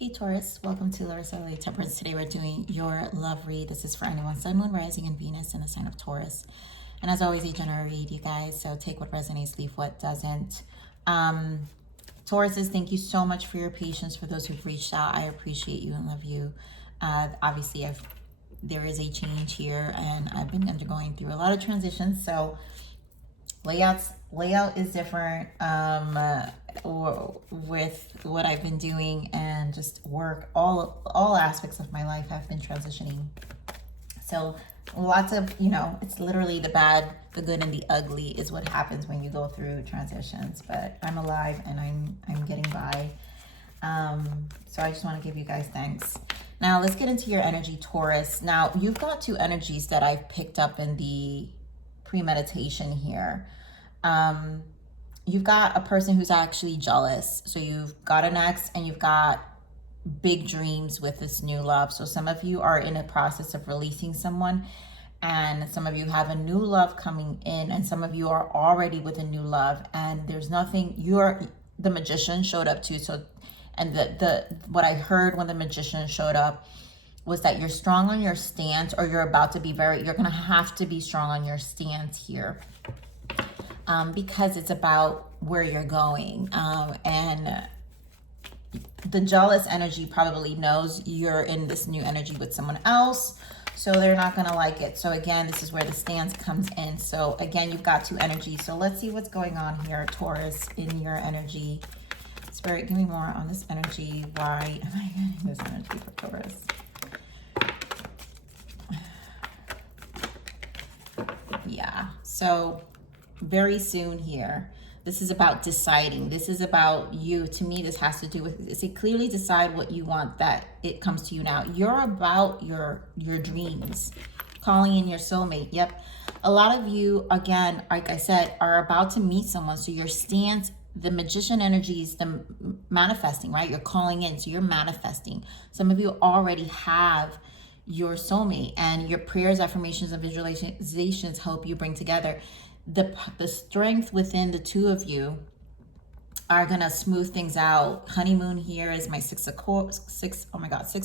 Hey Taurus, welcome to Tauruslovereadings. Temperance. Today we're doing your love read. This is for anyone, Sun, Moon, Rising, and Venus in the sign of Taurus. And as always, a general read, you guys. So take what resonates, leave what doesn't. Tauruses, thank you so much for your patience. For those who've reached out, I appreciate you and love you. Obviously, there is a change here, and I've been undergoing through a lot of transitions. So layout is different with what I've been doing, and just work, all aspects of my life have been transitioning. So lots of, it's literally the bad, the good, and the ugly is what happens when you go through transitions. But I'm alive and I'm getting by. So I just want to give you guys thanks. Now let's get into your energy, Taurus. Now you've got two energies that I've picked up in the premeditation here. You've got a person who's actually jealous. So you've got an ex and you've got big dreams with this new love. So some of you are in a process of releasing someone, and some of you have a new love coming in, and some of you are already with a new love, and there's nothing. The Magician showed up too. So, and what I heard when the Magician showed up was that you're strong on your stance, or you're about to be you're gonna have to be strong on your stance here. Because it's about where you're going. And the jealous energy probably knows you're in this new energy with someone else, so they're not going to like it. So again, this is where the stance comes in. So again, you've got two energies. So let's see what's going on here, Taurus, in your energy. Spirit, give me more on this energy. Why am I getting this energy for Taurus? Yeah, so very soon here. This is about deciding. This is about you. To me, this has to do with, say, clearly decide what you want, that it comes to you now. You're about your dreams, calling in your soulmate. Yep. A lot of you, again, like I said, are about to meet someone. So your stance, the Magician energy is the manifesting, right? You're calling in, so you're manifesting. Some of you already have your soulmate, and your prayers, affirmations, and visualizations help you bring together. The strength within the two of you are gonna smooth things out. Honeymoon here is my six of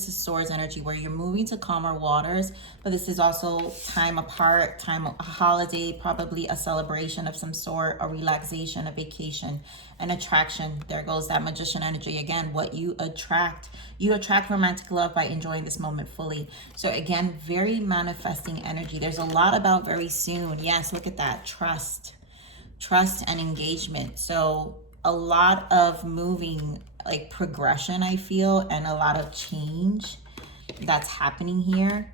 swords energy, where you're moving to calmer waters, but this is also time apart, a holiday, probably a celebration of some sort, a relaxation, a vacation, an attraction. There goes that Magician energy again. What you attract romantic love by enjoying this moment fully. So again, very manifesting energy. There's a lot about very soon. Yes, look at that. Trust and engagement. So a lot of moving, like progression, I feel, and a lot of change that's happening here.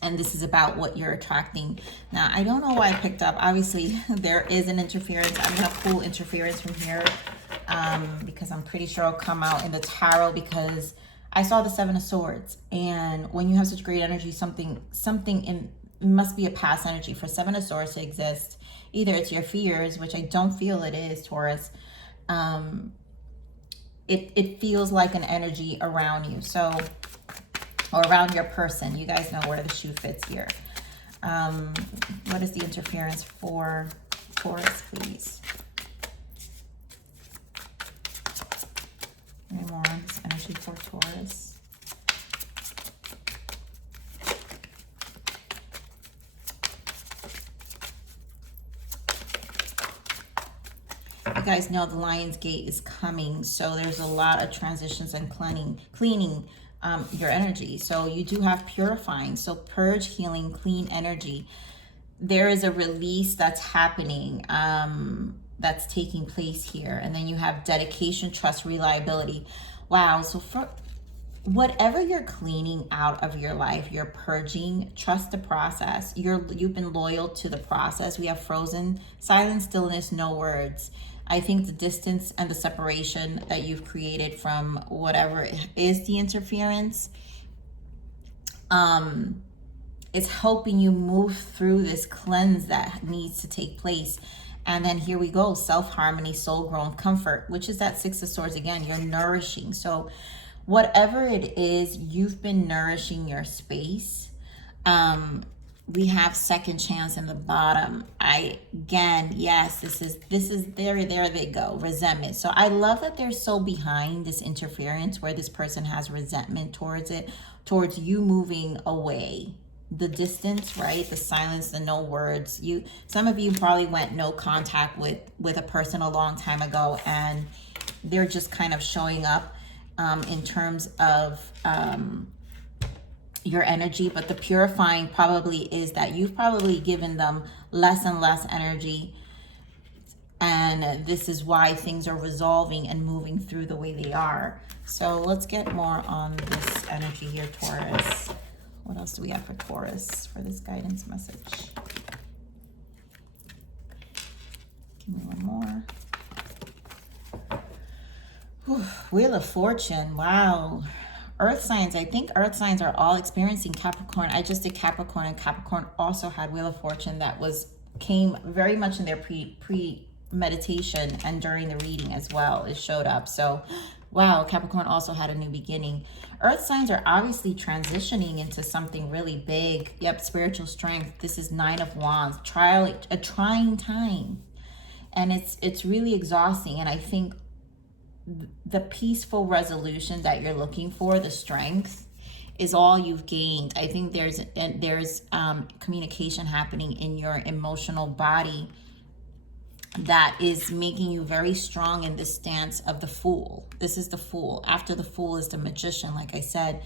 And this is about what you're attracting. Now, I don't know why I picked up. Obviously, there is an interference. I'm going to pull interference from here because I'm pretty sure it'll come out in the tarot, because I saw the Seven of Swords. And when you have such great energy, something must be a past energy for Seven of Swords to exist. Either it's your fears, which I don't feel it is, Taurus. It feels like an energy around you, so, or around your person. You guys know where the shoe fits here. What is the interference for Taurus, please? Any more on this energy for Taurus? You guys know the Lion's Gate is coming, so there's a lot of transitions and cleaning your energy. So you do have purifying, so purge, healing, clean energy. There is a release that's happening, that's taking place here. And then you have dedication, trust, reliability. Wow. So for whatever you're cleaning out of your life, you're purging, trust the process. You've been loyal to the process. We have frozen, silence, stillness, no words. I think the distance and the separation that you've created from whatever is the interference is helping you move through this cleanse that needs to take place. And then here we go, self-harmony, soul-grown comfort, which is that Six of Swords again. You're nourishing. So whatever it is, you've been nourishing your space. we have second chance in the bottom. Again, yes, this is there they go, resentment. So I love that they're so behind this interference where this person has resentment towards it, towards you moving away. The distance, right? The silence, the no words. Some of you probably went no contact with a person a long time ago, and they're just kind of showing up in terms of your energy. But the purifying probably is that you've probably given them less and less energy, and this is why things are resolving and moving through the way they are. So let's get more on this energy here, Taurus. What else do we have for Taurus for this guidance message? Give me one more. Whew, Wheel of Fortune. Wow. Earth signs. I think earth signs are all experiencing Capricorn. I just did Capricorn, and Capricorn also had Wheel of Fortune that came very much in their pre-meditation and during the reading as well. It showed up. So wow, Capricorn also had a new beginning. Earth signs are obviously transitioning into something really big. Yep, spiritual strength. This is Nine of Wands. A trying time. And it's really exhausting. And I think the peaceful resolution that you're looking for, the strength, is all you've gained. I think there's communication happening in your emotional body that is making you very strong in this stance of the Fool. This is the Fool. After the Fool is the Magician, like I said.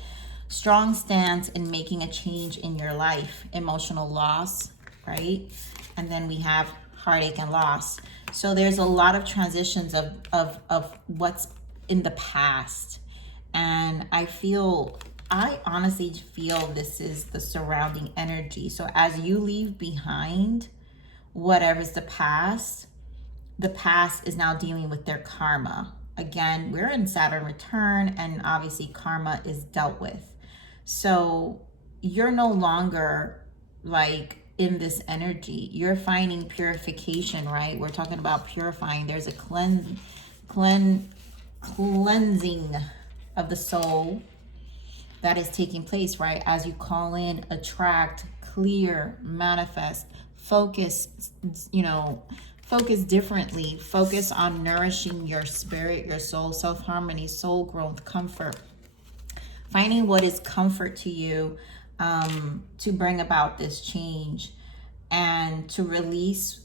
Strong stance in making a change in your life. Emotional loss, right? And then we have heartache and loss. So there's a lot of transitions of what's in the past. And I honestly feel this is the surrounding energy. So as you leave behind whatever's the past is now dealing with their karma. Again, we're in Saturn return, and obviously karma is dealt with. So you're no longer like in this energy. You're finding purification, right? We're talking about purifying. There's a cleansing of the soul that is taking place, right? As you call in, attract, clear, manifest, focus, focus differently. Focus on nourishing your spirit, your soul, self-harmony, soul growth, comfort. Finding what is comfort to you to bring about this change and to release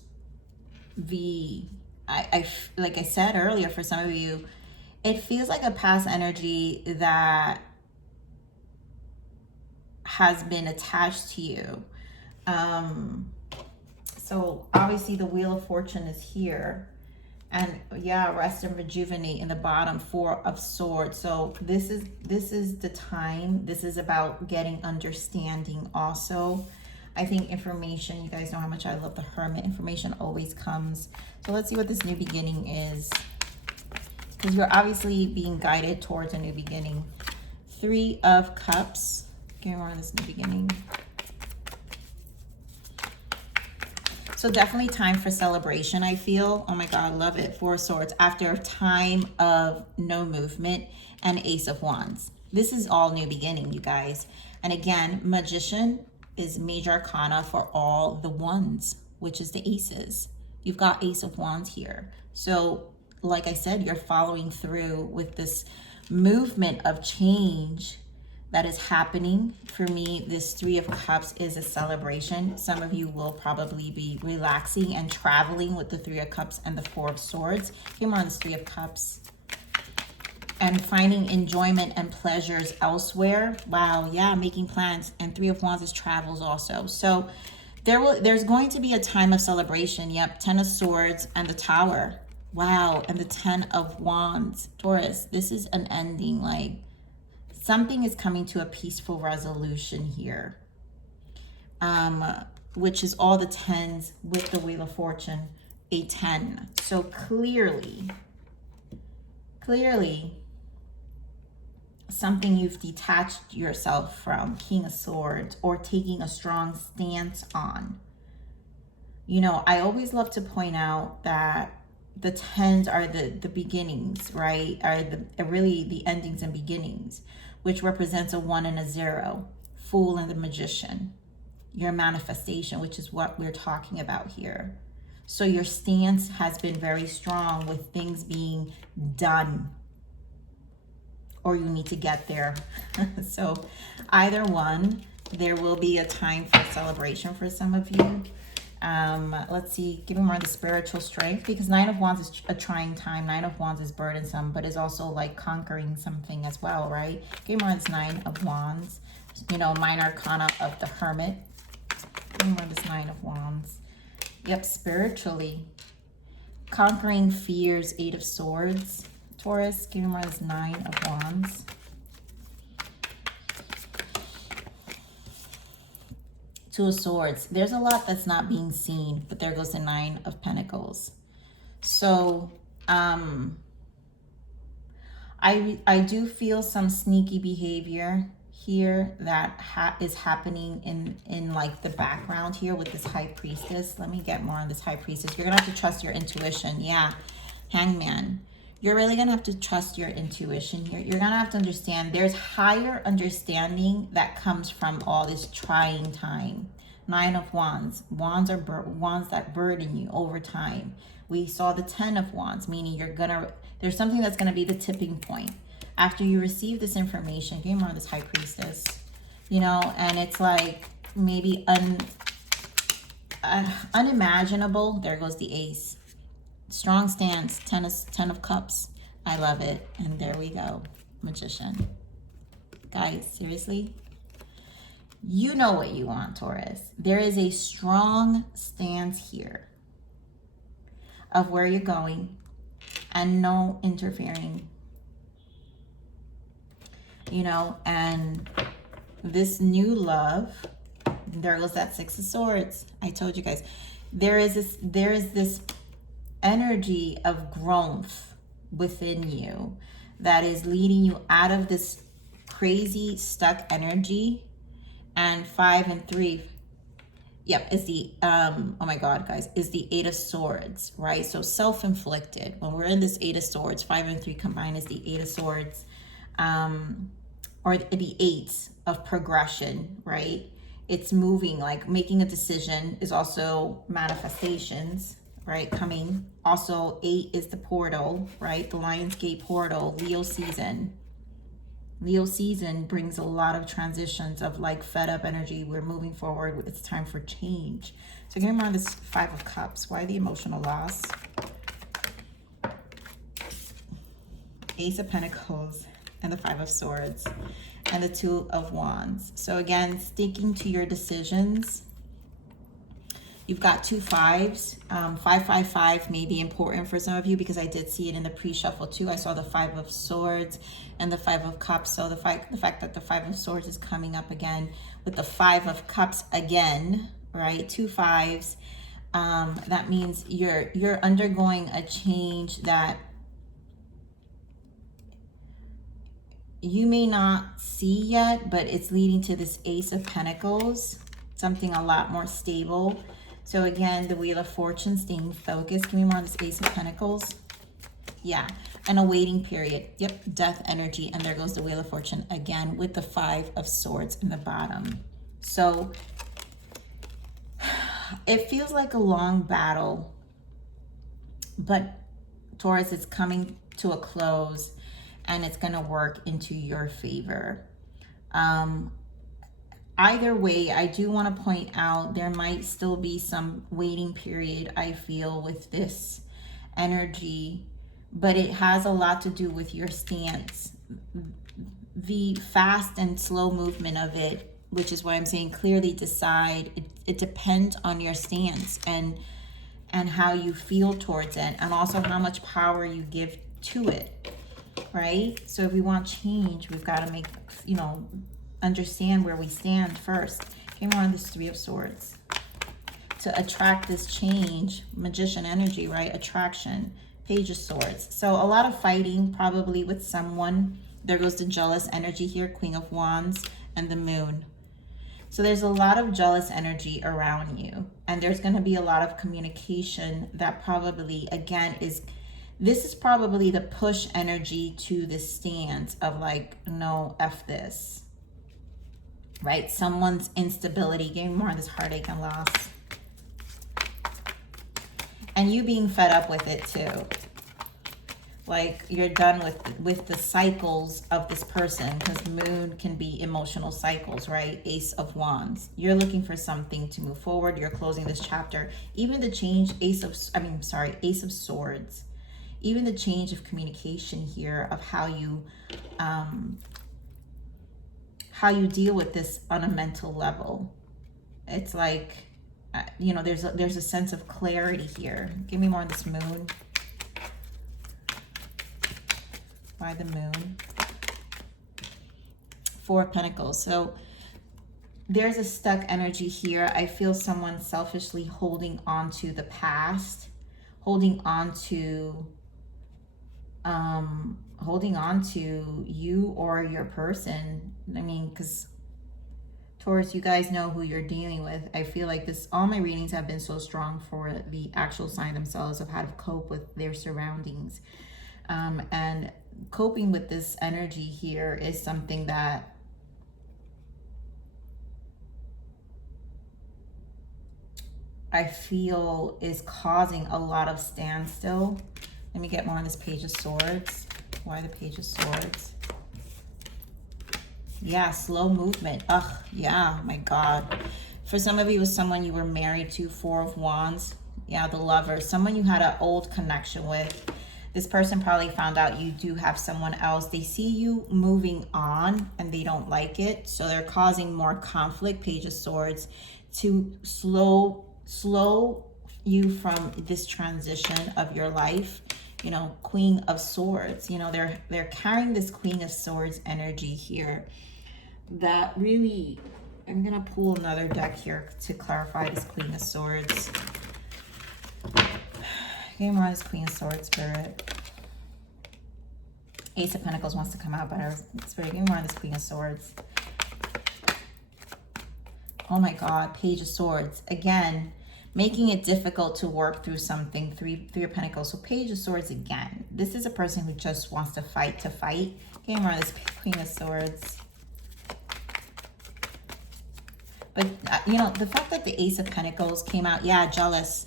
like I said earlier, for some of you, it feels like a past energy that has been attached to you. So obviously the Wheel of Fortune is here. And yeah, rest and rejuvenate in the bottom, Four of Swords. So this is the time. This is about getting understanding also. I think information, you guys know how much I love the Hermit. Information always comes. So let's see what this new beginning is. Because you're obviously being guided towards a new beginning. Three of Cups. Getting more on this new beginning. So definitely time for celebration, I feel. Oh my God, I love it. Four of Swords. After a time of no movement, and Ace of Wands. This is all new beginning, you guys. And again, Magician is major arcana for all the ones, which is the aces. You've got Ace of Wands here. So like I said, you're following through with this movement of change that is happening. For me, this Three of Cups is a celebration. Some of you will probably be relaxing and traveling with the Three of Cups and the Four of Swords. Here more on this Three of Cups. And finding enjoyment and pleasures elsewhere. Wow, yeah, making plans. And Three of Wands is travels also. So there's going to be a time of celebration. Yep, Ten of Swords and the Tower. Wow, and the Ten of Wands. Taurus, this is an ending, like something is coming to a peaceful resolution here, which is all the tens with the Wheel of Fortune, a 10. So clearly, something you've detached yourself from, King of Swords, or taking a strong stance on. You know, I always love to point out that the tens are the beginnings, right? Are really the endings and beginnings, which represents a 1 and a 0, Fool and the Magician. your manifestation, which is what we're talking about here. So your stance has been very strong with things being done, or you need to get there. So either one, there will be a time for celebration for some of you. Let's see, give me more of the spiritual strength, because Nine of Wands is a trying time. Nine of Wands is burdensome, but is also like conquering something as well, right? Give me more of this Nine of Wands, you know, minor arcana of the Hermit. Give me more of this Nine of Wands. Yep, spiritually conquering fears, Eight of Swords. Taurus, give me more of this Nine of Wands. Two of Swords. There's a lot that's not being seen, but there goes the Nine of Pentacles. So I do feel some sneaky behavior here that is happening in like the background here with this High Priestess. Let me get more on this High Priestess. You're gonna have to trust your intuition. Yeah, Hangman. You're really gonna have to trust your intuition here. You're gonna have to understand there's higher understanding that comes from all this trying time. Nine of Wands. Wands are wands that burden you over time. We saw the 10 of Wands, meaning there's something that's gonna be the tipping point. After you receive this information, give me more of this High Priestess, you know, and it's like maybe unimaginable. There goes the Ace. Strong stance, 10 of Cups. I love it. And there we go, Magician. Guys, seriously? You know what you want, Taurus. There is a strong stance here of where you're going and no interfering. You know, and this new love, there goes that Six of Swords. I told you guys, there is this energy of growth within you that is leading you out of this crazy stuck energy. And 5 and 3, yep, is the oh my god, guys, is the Eight of Swords, right? So self-inflicted. When we're in this Eight of Swords, 5 and 3 combined is the Eight of Swords, or the Eight of progression, right? It's moving, like making a decision is also manifestations, right? Coming. Also, 8 is the portal, right? The Lionsgate portal, Leo season. Leo season brings a lot of transitions of like fed up energy. We're moving forward. It's time for change. So give me more of this 5 of Cups. Why the emotional loss? Ace of Pentacles and the 5 of Swords and the 2 of Wands. So again, sticking to your decisions. You've got 2 5s. 555 may be important for some of you because I did see it in the pre-shuffle too. I saw the 5 of Swords and the 5 of Cups. So the fact that the 5 of Swords is coming up again with the 5 of Cups again, right? 2 5s. That means you're undergoing a change that you may not see yet, but it's leading to this Ace of Pentacles, something a lot more stable. So again, the Wheel of Fortune, staying focused. Give me more on this Ace of Pentacles. Yeah, and a waiting period. Yep, death energy. And there goes the Wheel of Fortune again with the 5 of Swords in the bottom. So it feels like a long battle, but Taurus, is coming to a close and it's going to work into your favor. Either way, I do want to point out there might still be some waiting period, I feel, with this energy, but it has a lot to do with your stance. The fast and slow movement of it, which is why I'm saying clearly decide. It depends on your stance and how you feel towards it, and also how much power you give to it, right? So if we want change, we've got to make, you know, understand where we stand first. Came on this 3 of Swords to attract this change. Magician energy, right? Attraction. Page of Swords. So a lot of fighting probably with someone. There goes the jealous energy here. Queen of Wands and the Moon. So there's a lot of jealous energy around you, and there's going to be a lot of communication that probably, again, this is probably the push energy to the stance of like, no, F this. right? Someone's instability. Give me more on this heartache and loss. And you being fed up with it too. Like you're done with the cycles of this person, because moon can be emotional cycles, right? Ace of Wands. You're looking for something to move forward. You're closing this chapter. Even the change, Ace of Swords. Even the change of communication here of how you deal with this on a mental level. It's like, you know, there's a sense of clarity here. Give me more on this moon. By the moon. Four of Pentacles. So there's a stuck energy here. I feel someone selfishly holding on to the past, holding on to you or your person. I mean, because Taurus, you guys know who you're dealing with. I feel like all my readings have been so strong for the actual sign themselves of how to cope with their surroundings. And coping with this energy here is something that I feel is causing a lot of standstill. Let me get more on this Page of Swords. Why the Page of Swords? Yeah, slow movement. Ugh, yeah, my God. For some of you, it was someone you were married to. Four of Wands. Yeah, the Lover. Someone you had an old connection with. This person probably found out you do have someone else. They see you moving on and they don't like it. So they're causing more conflict, Page of Swords, to slow you from this transition of your life. You know, Queen of Swords. You know, they're carrying this Queen of Swords energy here. That really, I'm going to pull another deck here to clarify this Queen of Swords. Give me more on this Queen of Swords, Spirit. Ace of Pentacles wants to come out better. Spirit, give me more on this Queen of Swords. Oh my God, Page of Swords. Again, making it difficult to work through something. Three of Pentacles. So Page of Swords again. This is a person who just wants to fight to fight. Give me more on this Queen of Swords. But, you know, the fact that the Ace of Pentacles came out, yeah, jealous.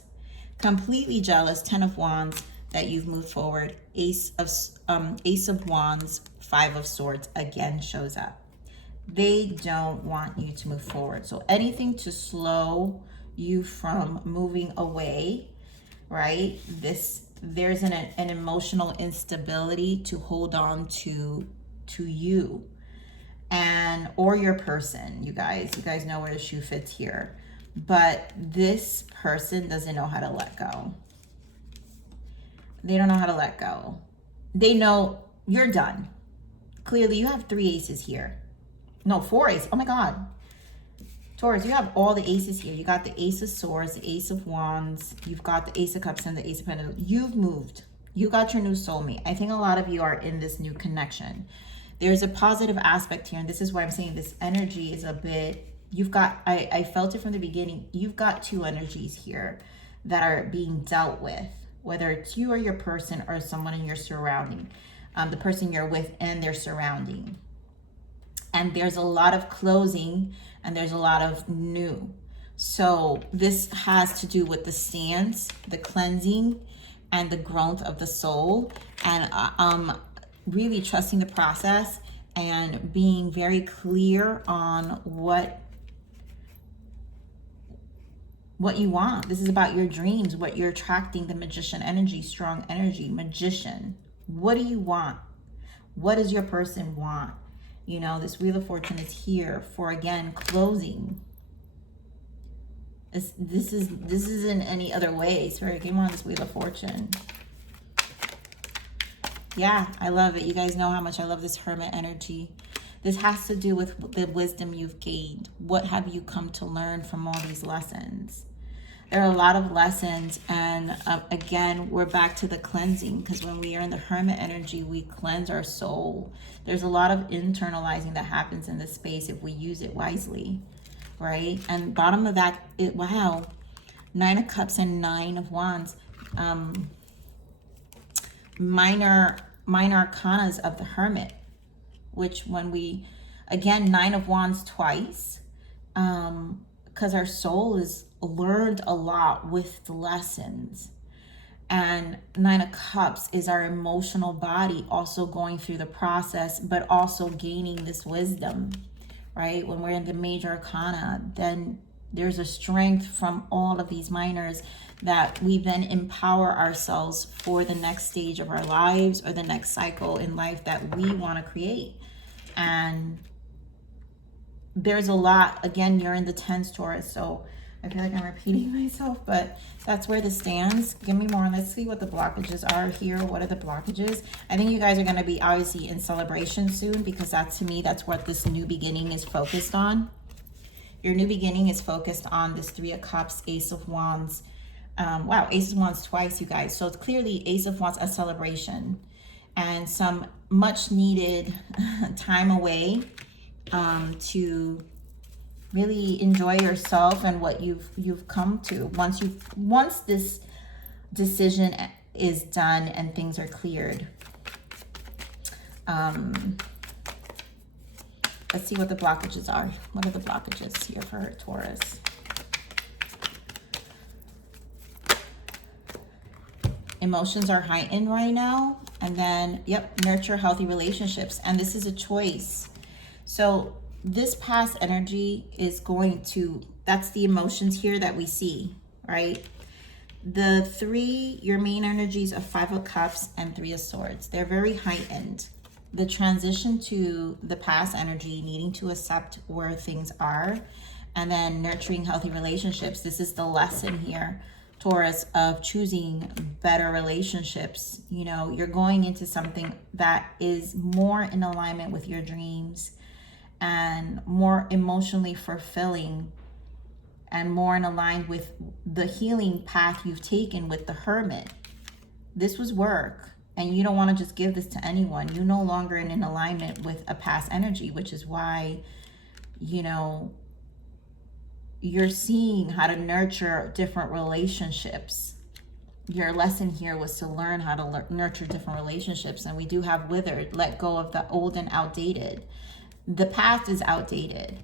Completely jealous. Ten of Wands that you've moved forward. Ace of Wands, Five of Swords again shows up. They don't want you to move forward. So anything to slow you from moving away, right? There's an emotional instability to hold on to you or your person. You guys know where the shoe fits here. But this person doesn't know how to let go. They don't know how to let go. They know you're done. Clearly, you have three aces here. No, four aces. Oh my God. Taurus, you have all the aces here. You got the Ace of Swords, the Ace of Wands. You've got the Ace of Cups and the Ace of Pentacles. You've moved. You got your new soulmate. I think a lot of you are in this new connection. There's a positive aspect here, and this is why I'm saying this energy is a bit... You've got, I felt it from the beginning, you've got two energies here that are being dealt with, whether it's you or your person or someone in your surrounding, the person you're with and their surrounding. And there's a lot of closing and there's a lot of new. So this has to do with the stance, the cleansing, and the growth of the soul, and really trusting the process and being very clear on what you want. This is about your dreams, what you're attracting, the Magician energy, strong energy, Magician. What do you want? What does your person want? You know, this Wheel of Fortune is here for, again, closing. This isn't any other way. Sorry, give me on this Wheel of Fortune. Yeah, I love it. You guys know how much I love this Hermit energy. This has to do with the wisdom you've gained. What have you come to learn from all these lessons? There are a lot of lessons, and again, we're back to the cleansing, because when we are in the Hermit energy, we cleanse our soul. There's a lot of internalizing that happens in this space if we use it wisely, right? And bottom of that, wow, Nine of Cups and Nine of Wands, minor arcanas of the Hermit, which when we, Again, 9 of Wands twice, because our soul has learned a lot with the lessons. And 9 of Cups is our emotional body also going through the process, but also gaining this wisdom, right? When we're in the major arcana, then there's a strength from all of these minors that we then empower ourselves for the next stage of our lives or the next cycle in life that we want to create. And there's a lot. Again, you're in the 10s, Taurus, so I feel like I'm repeating myself, but that's where this stands. Give me more. Let's see what the blockages are here. What are the blockages? I think you guys are going to be obviously in celebration soon, because that, to me, that's what this new beginning is focused on. Your new beginning is focused on this 3 of Cups, Ace of Wands. Wow, Ace of Wands twice, you guys. So it's clearly Ace of Wands, a celebration and some much needed time away to really enjoy yourself and what you've come to. Once this decision is done and things are cleared. Let's see what the blockages are. What are the blockages here for Taurus? Emotions are heightened right now. And then, yep, nurture healthy relationships. And this is a choice. So this past energy is going to, that's the emotions here that we see, right? The 3, your main energies of 5 of Cups and 3 of Swords. They're very heightened. The transition to the past energy, needing to accept where things are, and then nurturing healthy relationships. This is the lesson here, Taurus, of choosing better relationships. You know, you're going into something that is more in alignment with your dreams and more emotionally fulfilling and more in aligned with the healing path you've taken with the Hermit. This was work. And you don't want to just give this to anyone. You're no longer in alignment with a past energy, which is why, you know, you're seeing how to nurture different relationships. Your lesson here was to learn how to nurture different relationships. And we do have withered, let go of the old and outdated. The past is outdated.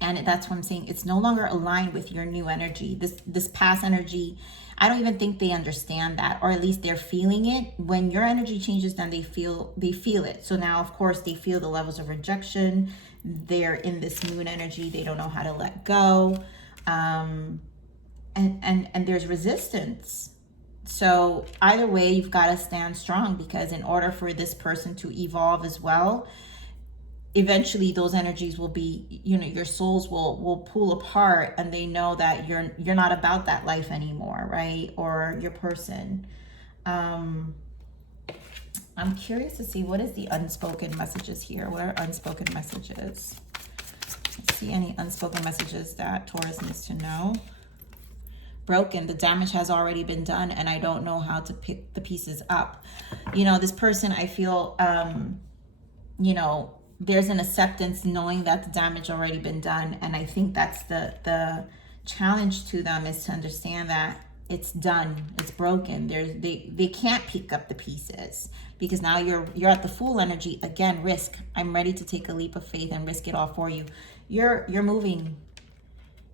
And that's what I'm saying. It's no longer aligned with your new energy. This past energy, I don't even think they understand that, or at least they're feeling it. When your energy changes, then they feel it. So now, of course, they feel the levels of rejection. They're in this moon energy. They don't know how to let go. And there's resistance. So either way, you've got to stand strong, because in order for this person to evolve as well, eventually those energies will be, you know, your souls will pull apart, and they know that you're not about that life anymore, right? Or your person. I'm curious to see, what is the unspoken messages here? What are unspoken messages? Let's see any unspoken messages that Taurus needs to know. Broken, the damage has already been done, and I don't know how to pick the pieces up. You know, this person, I feel, you know, there's an acceptance knowing that the damage already been done. And I think that's the challenge to them, is to understand that it's done, it's broken. They can't pick up the pieces, because now you're at the Fool energy. Again, risk. I'm ready to take a leap of faith and risk it all for you. You're moving.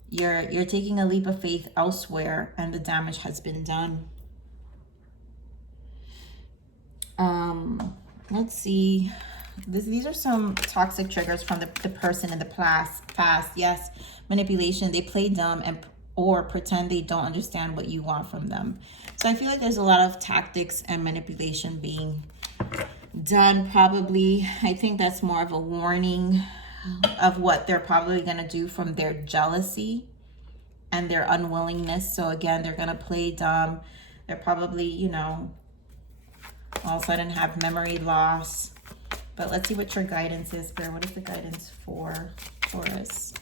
You're taking a leap of faith elsewhere, and the damage has been done. Let's see. These are some toxic triggers from the person in the past. Yes, manipulation. They play dumb or pretend they don't understand what you want from them. So I feel like there's a lot of tactics and manipulation being done, probably. I think that's more of a warning of what they're probably going to do from their jealousy and their unwillingness. So again, they're going to play dumb. They're probably, you know, all of a sudden have memory loss. But let's see what your guidance is, Spirit. What is the guidance for Taurus?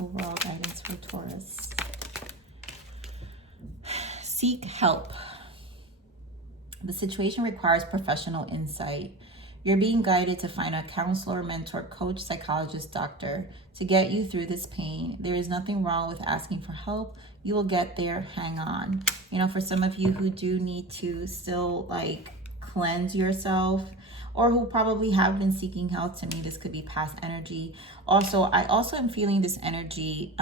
Overall guidance for Taurus. Seek help. The situation requires professional insight. You're being guided to find a counselor, mentor, coach, psychologist, doctor to get you through this pain. There is nothing wrong with asking for help. You will get there. Hang on. You know, for some of you who do need to still like cleanse yourself, or who probably have been seeking help, to me this could be past energy. Also, I also am feeling this energy.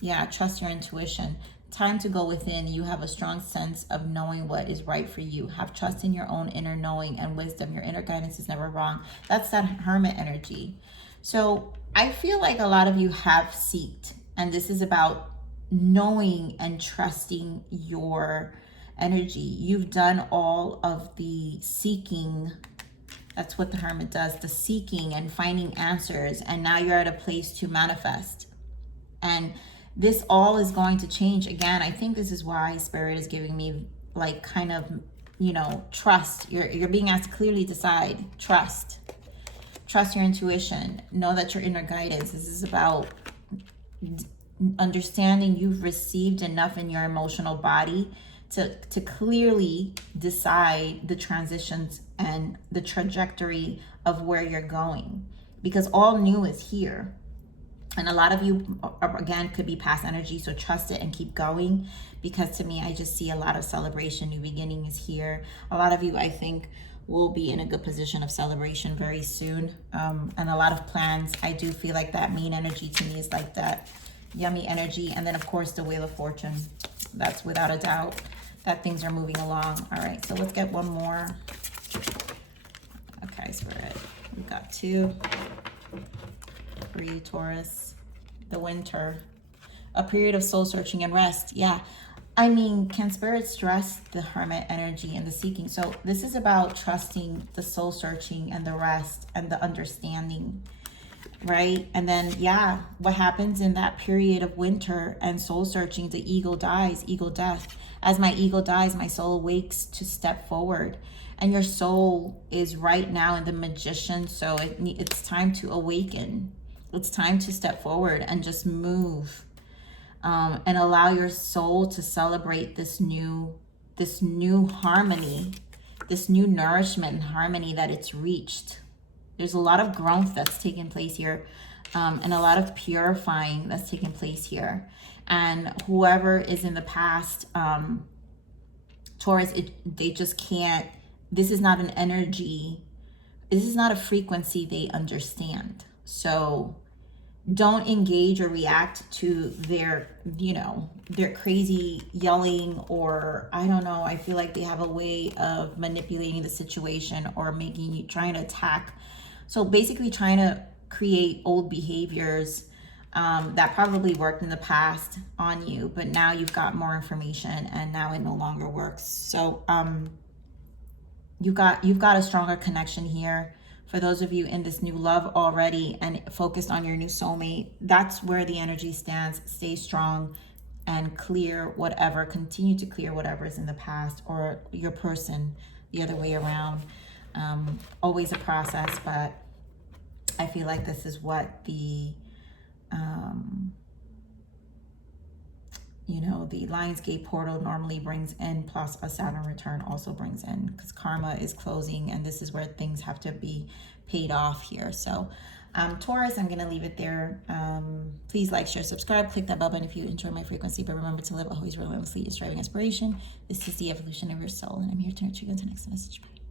Yeah, trust your intuition. Time to go within. You have a strong sense of knowing what is right for you. Have trust in your own inner knowing and wisdom. Your inner guidance is never wrong. That's that Hermit energy. So I feel like a lot of you have seeked, and this is about knowing and trusting your energy. You've done all of the seeking. That's what the Hermit does, the seeking and finding answers. And now you're at a place to manifest. And this all is going to change. Again, I think this is why Spirit is giving me like kind of, you know, trust. You're being asked to clearly decide. Trust. Trust your intuition. Know that your inner guidance. This is about understanding you've received enough in your emotional body to clearly decide the transitions and the trajectory of where you're going, because all new is here. And a lot of you, again, could be past energy, so trust it and keep going, because to me, I just see a lot of celebration. New beginning is here. A lot of you, I think, will be in a good position of celebration very soon, and a lot of plans. I do feel like that main energy to me is like that yummy energy. And then, of course, the Wheel of Fortune. That's without a doubt that things are moving along. All right, so let's get one more. Okay, Spirit, we've got 2 for you, Taurus. The Winter, a period of soul searching and rest. Yeah, I mean, can Spirit stress the Hermit energy and the seeking? So this is about trusting the soul searching and the rest and the understanding, right? And then, yeah, what happens in that period of winter and soul searching? The ego dies, ego death. As my ego dies, my soul awakes to step forward. And your soul is right now in the Magician, so it's time to awaken. It's time to step forward and just move, and allow your soul to celebrate this new harmony, this new nourishment and harmony that it's reached. There's a lot of growth that's taking place here, and a lot of purifying that's taking place here. And whoever is in the past, Taurus, they just can't, this is not an energy, this is not a frequency they understand. So don't engage or react to their, you know, their crazy yelling, or I don't know, I feel like they have a way of manipulating the situation or making you, trying to attack. So basically trying to create old behaviors that probably worked in the past on you, but now you've got more information and now it no longer works. So you've got a stronger connection here. For those of you in this new love already and focused on your new soulmate, that's where the energy stands. Stay strong and clear whatever, continue to clear whatever is in the past, or your person the other way around. Always a process, but I feel like this is what the you know, the Lionsgate portal normally brings in, plus a Saturn return also brings in, because karma is closing and this is where things have to be paid off here. So Taurus, I'm going to leave it there. Please like, share, subscribe, click that bell button if you enjoy my frequency, but remember to live always relentlessly, striving inspiration. This is the evolution of your soul, and I'm here to nurture you into the next message. Bye.